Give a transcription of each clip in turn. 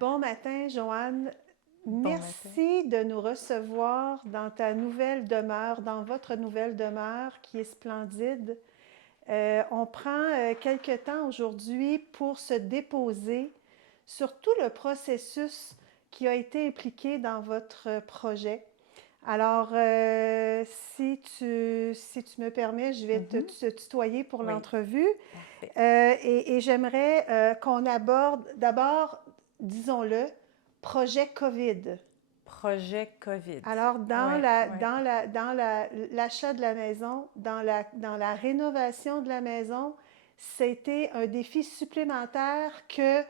Bon matin, Joanne. Bon matin. Merci de nous recevoir dans ta nouvelle demeure, dans votre nouvelle demeure qui est splendide. On prend quelques temps aujourd'hui pour se déposer sur tout le processus qui a été impliqué dans votre projet. Alors, si tu me permets, je vais Mhm. te tutoyer pour Oui, l'entrevue. parfait. Et j'aimerais qu'on aborde d'abord, disons-le, projet COVID. Projet COVID. Alors, Oui, oui. l'achat de la maison, dans la rénovation de la maison, c'était un défi supplémentaire que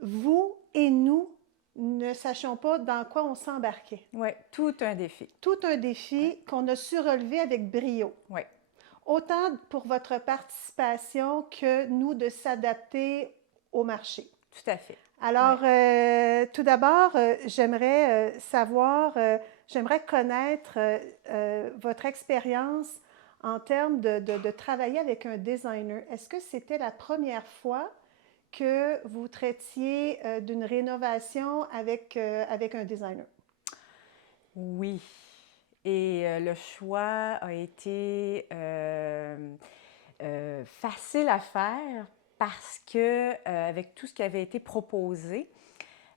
vous et nous ne sachions pas dans quoi on s'embarquait. Oui, tout un défi. Tout un Oui, défi qu'on a su relever avec brio. oui, Autant pour votre participation que nous de s'adapter au marché. tout à fait. Oui. Alors, tout d'abord, j'aimerais connaître votre expérience en termes de travailler avec un designer. Est-ce que c'était la première fois que vous traitiez d'une rénovation avec un designer? Oui. Et le choix a été facile à faire parce que, avec tout ce qui avait été proposé,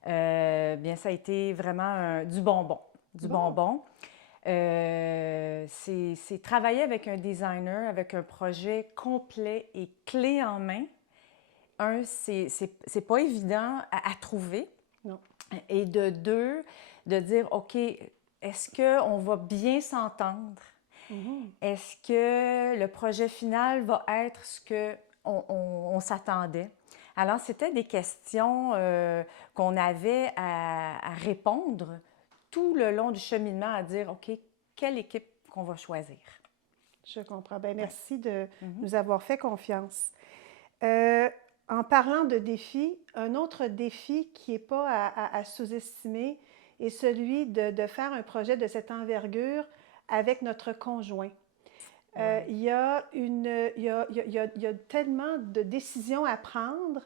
bien, ça a été vraiment du bonbon. Du Bon, bonbon. C'est travailler avec un designer, avec un projet complet et clé en main. Un, c'est pas évident à trouver. non. Et de deux, de dire, OK, est-ce qu'on va bien s'entendre? Mhm. Est-ce que le projet final va être ce qu'on s'attendait? Alors, c'était des questions qu'on avait à répondre tout le long du cheminement, à dire, OK, quelle équipe qu'on va choisir? Je comprends. Ben, Ouais. merci de Mhm. nous avoir fait confiance. Euh, En parlant de défis, un autre défi qui n'est pas à sous-estimer est celui de faire un projet de cette envergure avec notre conjoint. Ouais. Il y a il y a tellement de décisions à prendre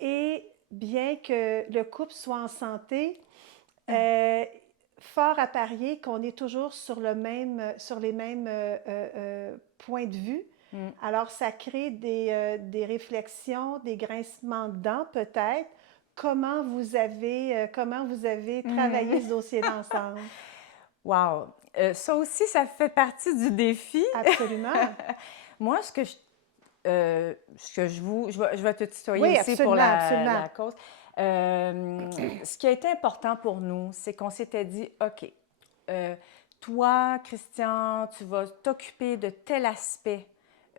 et bien que le couple soit en santé, euh, fort à parier qu'on est toujours sur les mêmes points de vue. Mm. Alors, ça crée des réflexions, des grincements de dents peut-être. Comment vous avez travaillé Mm. ce dossier-là ensemble? Wow! Ça aussi, ça fait partie du défi. Absolument. Moi, ce que je vais te tutoyer Oui, aussi pour absolument, absolument. la cause. Ce qui a été important pour nous, c'est qu'on s'était dit, OK, euh, toi, Christian, tu vas t'occuper de tel aspect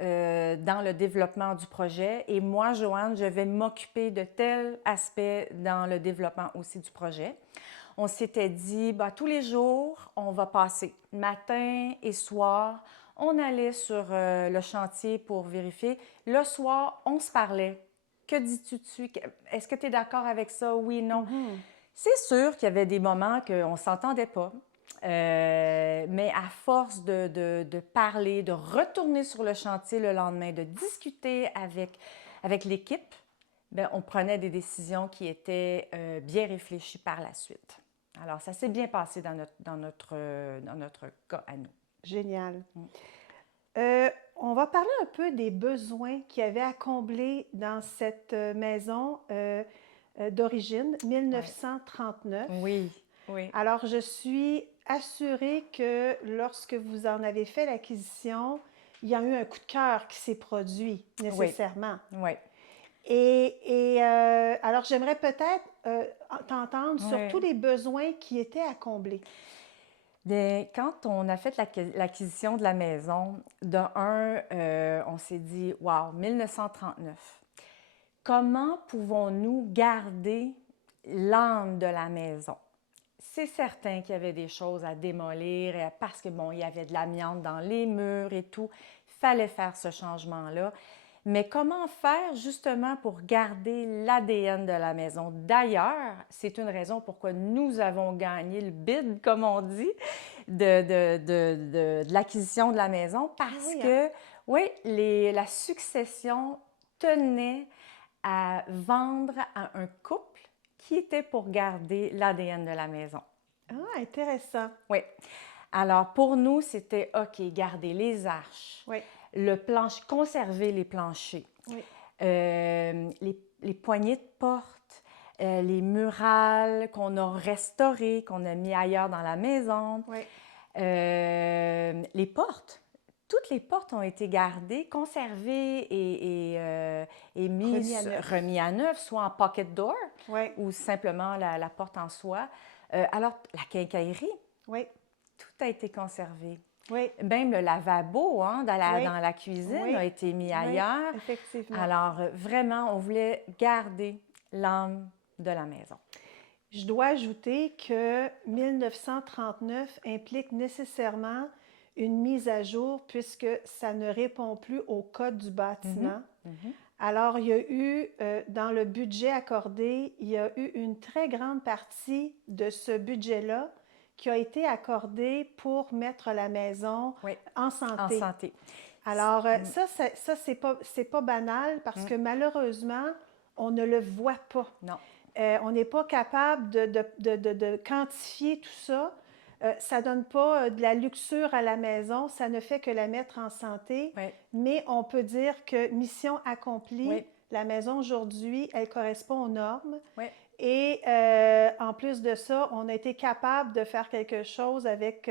dans le développement du projet et moi, Joanne, je vais m'occuper de tel aspect dans le développement aussi du projet. On s'était dit, bah, tous les jours, on va passer matin et soir. On allait sur le chantier pour vérifier. Le soir, on se parlait. Que dis-tu dessus? Est-ce que tu es d'accord avec ça? Oui, non. Mhm. C'est sûr qu'il y avait des moments qu'on ne s'entendait pas. Mais à force de parler, de retourner sur le chantier le lendemain, de discuter avec l'équipe, bien, on prenait des décisions qui étaient bien réfléchies par la suite. Alors, ça s'est bien passé dans notre cas à nous. Génial. Mm. On va parler un peu des besoins qu'il y avait à combler dans cette maison d'origine, Ouais. 1939. Oui, oui. Alors, je suis assurée que lorsque vous en avez fait l'acquisition, il y a eu un coup de cœur qui s'est produit Oui, nécessairement. oui, Alors, j'aimerais peut-être t'entendre sur tous oui. les besoins qui étaient à combler. Bien, quand on a fait l'acquisition de la maison, on s'est dit, wow, 1939. Comment pouvons-nous garder l'âme de la maison? C'est certain qu'il y avait des choses à démolir parce que, bon, il y avait de l'amiante dans les murs et tout. Il fallait faire ce changement-là. Mais comment faire justement pour garder l'ADN de la maison? D'ailleurs, c'est une raison pourquoi nous avons gagné le bid, comme on dit, de l'acquisition de la maison, Ah parce oui, hein? que, oui, la succession tenait à vendre à un couple qui était pour garder l'ADN de la maison. Ah, intéressant. Oui. Alors, pour nous, c'était OK, garder les arches, Oui, le plancher, conserver les planchers, oui, les poignées de porte, les murales qu'on a restaurées, qu'on a mis ailleurs dans la maison, oui. les portes. Toutes les portes ont été gardées, conservées et remis à neuf, soit en pocket door Oui, ou simplement la porte en soi. Alors, la quincaillerie, oui, tout a été conservé. oui, Même le lavabo oui, dans la cuisine oui, a été mis oui, ailleurs. effectivement. Alors, vraiment, on voulait garder l'âme de la maison. Je dois ajouter que 1939 implique nécessairement une mise à jour puisque ça ne répond plus au code du bâtiment. Alors, il y a eu, dans le budget accordé, il y a eu une très grande partie de ce budget-là qui a été accordée pour mettre la maison Oui, en en santé. santé. Alors, ça c'est pas banal parce que malheureusement, on ne le voit pas. Non. On n'est pas capable de quantifier tout ça. Ça ne donne pas de la luxure à la maison, ça ne fait que la mettre en santé. Oui. Mais on peut dire que mission accomplie, Oui. la maison aujourd'hui, elle correspond aux normes. Oui. Et en plus de ça, on a été capable de faire quelque chose avec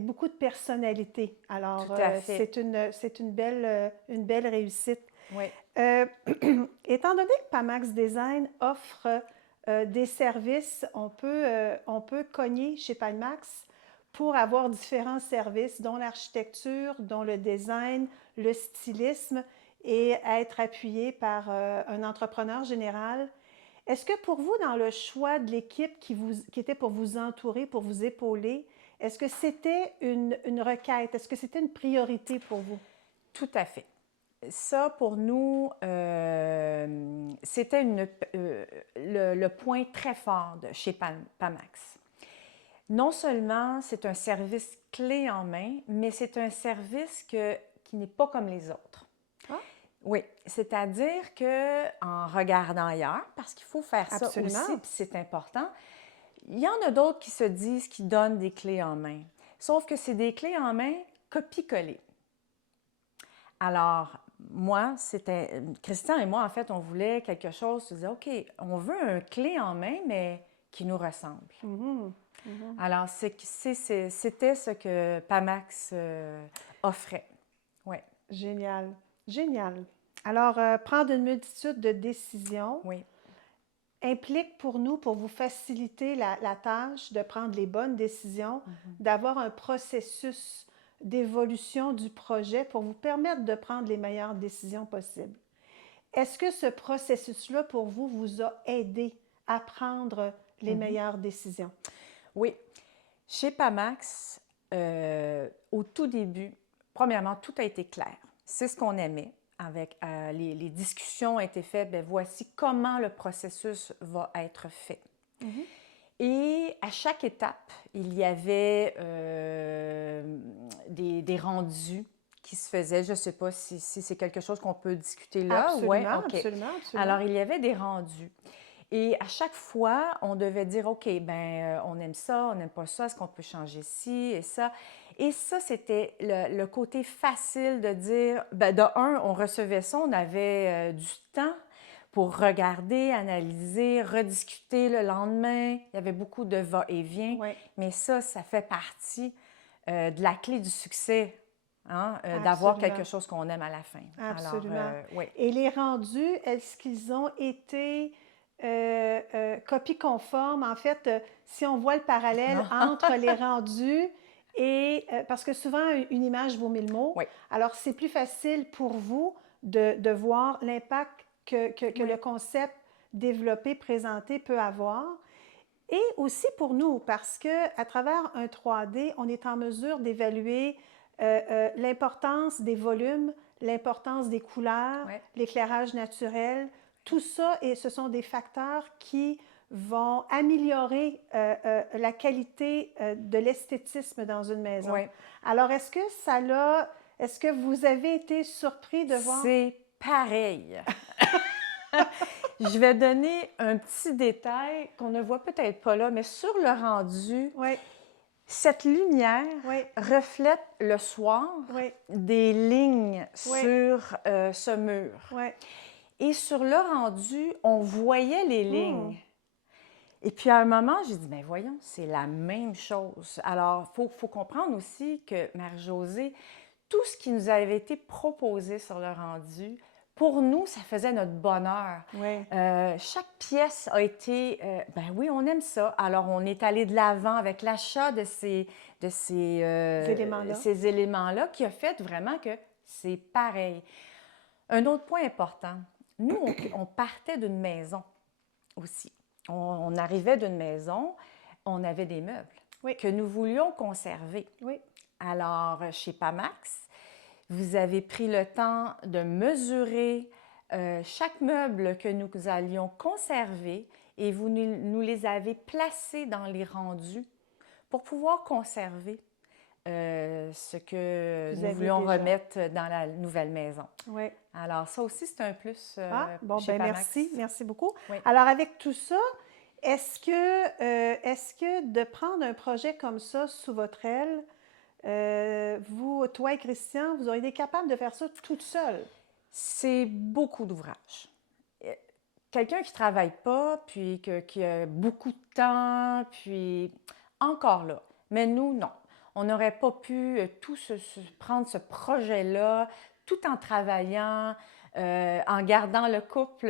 beaucoup de personnalité. Alors, Tout à fait. c'est une belle réussite. Oui. Étant donné que Pamax Design offre des services, on peut cogner chez Pamax pour avoir différents services, dont l'architecture, dont le design, le stylisme, et être appuyé par un entrepreneur général. Est-ce que pour vous, dans le choix de l'équipe qui était pour vous entourer, pour vous épauler, est-ce que c'était une requête? Est-ce que c'était une priorité pour vous? Tout à fait. Ça, pour nous, c'était le point très fort de chez Pamax. Non seulement c'est un service clé en main, mais c'est un service qui n'est pas comme les autres. Ah. Oui, c'est-à-dire qu'en regardant ailleurs, parce qu'il faut faire ça Absolument. aussi, puis c'est important, il y en a d'autres qui se disent qu'ils donnent des clés en main. Sauf que c'est des clés en main copie-coller. Alors, moi, Christian et moi, en fait, on voulait quelque chose, on disait, OK, on veut un clé en main, mais qui nous ressemble. Alors, c'était ce que Pamax offrait. Oui. Génial, génial. Alors, prendre une multitude de décisions Oui. implique pour nous, pour vous faciliter la tâche de prendre les bonnes décisions, d'avoir un processus d'évolution du projet pour vous permettre de prendre les meilleures décisions possibles. Est-ce que ce processus-là, pour vous, vous a aidé à prendre les meilleures décisions? Oui. Chez Pamax, au tout début, premièrement, tout a été clair. C'est ce qu'on aimait. Avec les discussions ont été faites, bien, voici comment le processus va être fait. Et à chaque étape, il y avait des rendus qui se faisaient. Je ne sais pas si c'est quelque chose qu'on peut discuter là. Absolument, Ouais, OK. absolument. Alors, il y avait des rendus. Et à chaque fois, on devait dire, OK, ben, on aime ça, on n'aime pas ça, est-ce qu'on peut changer ci et ça? Et ça, c'était le côté facile de dire, ben, de un, on recevait ça, on avait du temps pour regarder, analyser, rediscuter le lendemain. Il y avait beaucoup de va-et-vient, Oui. mais ça fait partie de la clé du succès, hein, d'avoir quelque chose qu'on aime à la fin. Absolument. Alors, oui. Et les rendus, est-ce qu'ils ont été copie conforme? En fait, si on voit le parallèle entre les rendus et... parce que souvent, une image vaut 1000 mots. Oui. Alors, c'est plus facile pour vous de voir l'impact que le concept développé, présenté peut avoir. Et aussi pour nous, parce qu'à travers un 3D, on est en mesure d'évaluer l'importance des volumes, l'importance des couleurs, l'éclairage naturel. Tout ça, et ce sont des facteurs qui vont améliorer la qualité de l'esthétisme dans une maison. Oui. Alors, est-ce que vous avez été surpris de voir? C'est pareil. Je vais donner un petit détail qu'on ne voit peut-être pas là, mais sur le rendu, Oui, cette lumière oui, reflète le soir oui, des lignes oui, sur ce mur. oui. Et sur le rendu, on voyait les lignes. Et puis à un moment, j'ai dit, mais voyons, c'est la même chose. Alors, faut comprendre aussi que Marie-Josée, tout ce qui nous avait été proposé sur le rendu, pour nous, ça faisait notre bonheur. Oui. Chaque pièce a été, ben oui, on aime ça. Alors, on est allé de l'avant avec l'achat de Éléments-là. ces éléments-là qui a fait vraiment que c'est pareil. Un autre point important, nous, on partait d'une maison aussi. On arrivait d'une maison, on avait des meubles Oui. que nous voulions conserver. Oui. Alors, chez Pamax, vous avez pris le temps de mesurer chaque meuble que nous allions conserver et vous nous les avez placés dans les rendus pour pouvoir conserver ce que Vous nous avez voulions déjà. remettre dans la nouvelle maison. Oui. Alors, ça aussi, c'est un plus Ah, bon, chez ben Pamax. merci beaucoup. Oui. Alors, avec tout ça, est-ce que de prendre un projet comme ça sous votre aile, vous, toi et Christian, vous auriez été capable de faire ça toute seule? C'est beaucoup d'ouvrages. Quelqu'un qui ne travaille pas, puis qui a beaucoup de temps, puis encore là. Mais nous, non. On n'aurait pas pu prendre ce projet-là tout en travaillant, en gardant le couple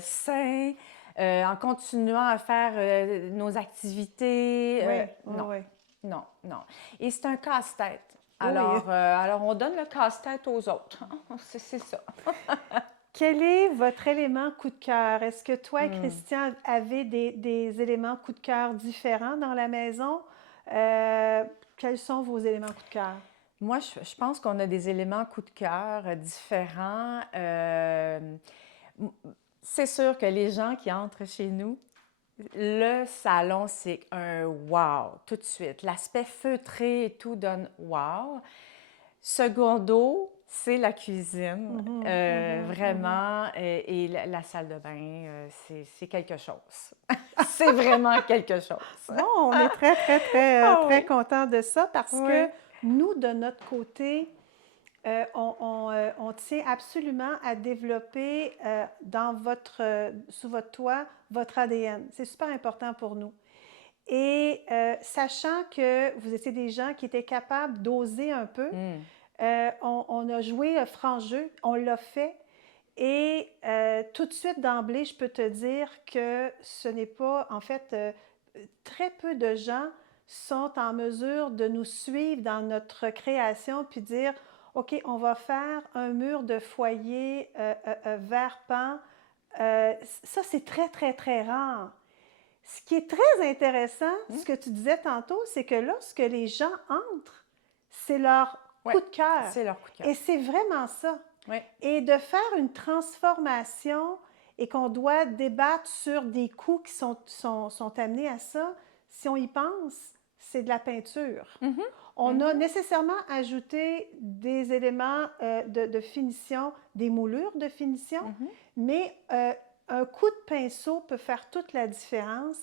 sain, en continuant à faire nos activités. Oui, Non, oui. non, non. Et c'est un casse-tête. Oui. Alors, on donne le casse-tête aux autres. C'est ça. Quel est votre élément coup de cœur? Est-ce que toi et Christian avez des éléments coup de cœur différents dans la maison? Quels sont vos éléments coup de cœur? Moi, je pense qu'on a des éléments coup de cœur différents. C'est sûr que les gens qui entrent chez nous, le salon, c'est un wow, tout de suite. L'aspect feutré et tout donne wow. Secondo, c'est la cuisine, vraiment, et la salle de bain, c'est quelque chose. C'est vraiment quelque chose. Bon, on est très, très, très, Ah très oui. content de ça parce Oui. que nous, de notre côté, on tient absolument à développer sous votre toit votre ADN. C'est super important pour nous. Et sachant que vous étiez des gens qui étaient capables d'oser un peu, on a joué franc jeu, on l'a fait. Et tout de suite d'emblée, je peux te dire que ce n'est pas, en fait, très peu de gens sont en mesure de nous suivre dans notre création puis dire, OK, on va faire un mur de foyer vert pan. Ça, c'est très, très, très rare. Ce qui est très intéressant, ce que tu disais tantôt, c'est que lorsque les gens entrent, c'est leur coup de cœur. C'est leur coup de cœur. Et c'est vraiment ça. Oui. Et de faire une transformation et qu'on doit débattre sur des coûts qui sont amenés à ça, si on y pense, c'est de la peinture. On a nécessairement ajouté des éléments de finition, des moulures de finition, mais un coup de pinceau peut faire toute la différence.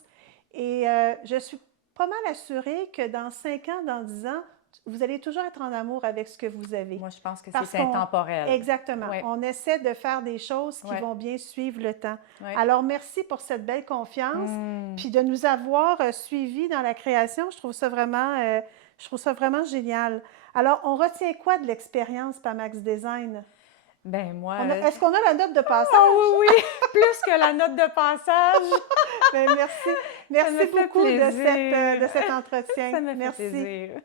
Et je suis pas mal assurée que dans 5 ans, dans 10 ans, vous allez toujours être en amour avec ce que vous avez. Moi, je pense que Parce c'est intemporel. Exactement. Oui. On essaie de faire des choses qui Oui. vont bien suivre le temps. Oui. Alors, merci pour cette belle confiance, puis de nous avoir suivis dans la création. Je trouve ça vraiment génial. Alors, on retient quoi de l'expérience Pamax Design? Ben moi... Est-ce qu'on a la note de passage? Oh oui, oui! Plus que la note de passage! Ben, merci. Merci me fait beaucoup plaisir. de cet entretien. Ça me fait Merci. plaisir.